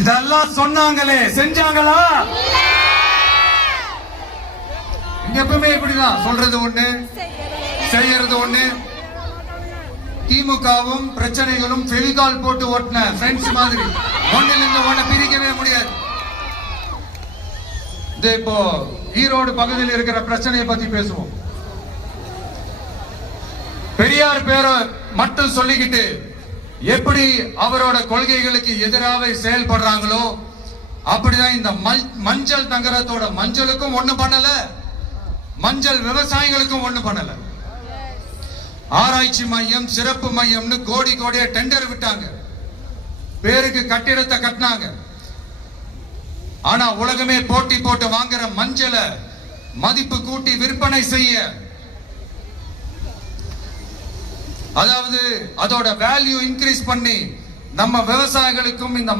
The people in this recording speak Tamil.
இதெல்லாம் சொன்னாங்களே செஞ்சாங்களா? எப்பவுமே இப்படிதான், சொல்றது ஒண்ணு செய்யறது ஒண்ணு. திமுகவும் பிரச்சனைகளும் ஃபெவிகால் போட்டு ஓட்டின ஃப்ரெண்ட்ஸ் மாதிரி ஒண்ணுல இருந்து ஒண்ண பிரிக்கவே முடியாது. இப்போ ஈரோடு பகுதியில் இருக்கிற பிரச்சனையை பத்தி பேசுவோம். பெரியார் பேரை மட்டும் சொல்லிக்கிட்டு எப்படி அவரோட கொள்கைகளுக்கு எதிராக செயல்படுறாங்களோ அப்படிதான் இந்த மஞ்சள் நகரத்தோட மஞ்சளுக்கும் ஒண்ணு பண்ணல, மஞ்சள் விவசாயிகளுக்கும் ஒண்ணு பண்ணல. ஆராய்ச்சி மையம், சிறப்பு மையம்னு கோடி கோடியா டெண்டர் விட்டாங்க, பேருக்கு கட்டிடத்தை கட்டினாங்க. ஆனா உலகமே போட்டி போட்டு வாங்குற மஞ்சளை மதிப்பு கூட்டி விற்பனை செய்ய, அதாவது அதோட வேல்யூ இன்க்ரீஸ் பண்ணி நம்ம விவசாயிகளுக்கும் இந்த